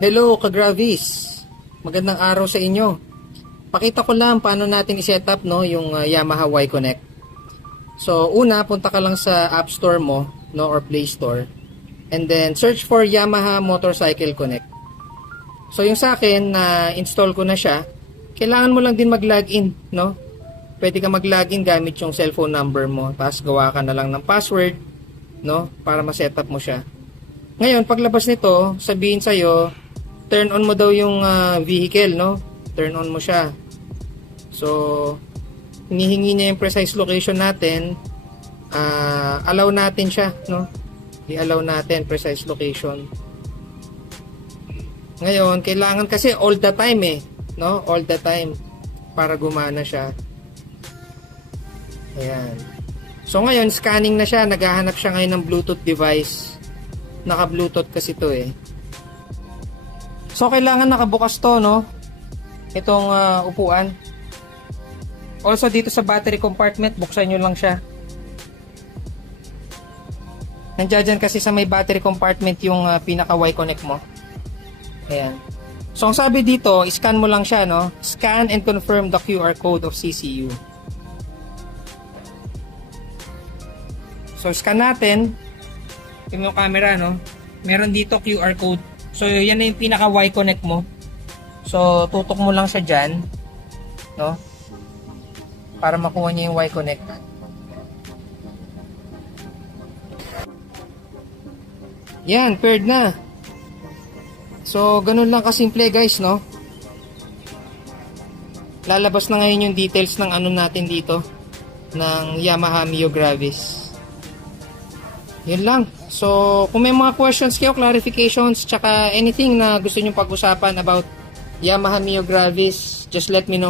Hello ka-Gravis! Magandang araw sa inyo. Pakita ko lang paano natin i-set up yung Yamaha Y-Connect. So una, punta ka lang sa App Store mo or Play Store. And then search for Yamaha Motorcycle Connect. So yung sa akin, install ko na siya. Kailangan mo lang din mag-login. Pwede ka mag-login gamit yung cellphone number mo. Tapos gawa ka na lang ng password para ma-set up mo siya. Ngayon, paglabas nito, sabihin sa'yo, turn on mo daw yung vehicle, Turn on mo siya. So, hinihingi niya yung precise location natin. Allow natin siya, I-allow natin precise location. Ngayon, kailangan kasi all the time All the time para gumana siya. Ayan. So, ngayon, scanning na siya. Naghahanap siya ngayon ng Bluetooth device. Naka-Bluetooth kasi ito So, kailangan nakabukas to, Itong upuan. Also, dito sa battery compartment, buksan nyo lang siya. Nandiyan dyan kasi sa may battery compartment yung pinaka Y-Connect mo. Ayan. So, ang sabi dito, scan mo lang siya, Scan and confirm the QR code of CCU. So, scan natin. Yung camera, meron dito QR code. So, yan na yung pinaka Y-Connect mo. So, tutok mo lang siya dyan, para makuha niya yung Y-Connect. Yan, paired na. So, ganun lang kasimple, guys, Lalabas na ngayon yung details ng natin dito, ng Yamaha Mio Gravis. Yun lang. So, kung may mga questions kayo, clarifications, tsaka anything na gusto nyo pag-usapan about Yamaha Mio Gravis, just let me know.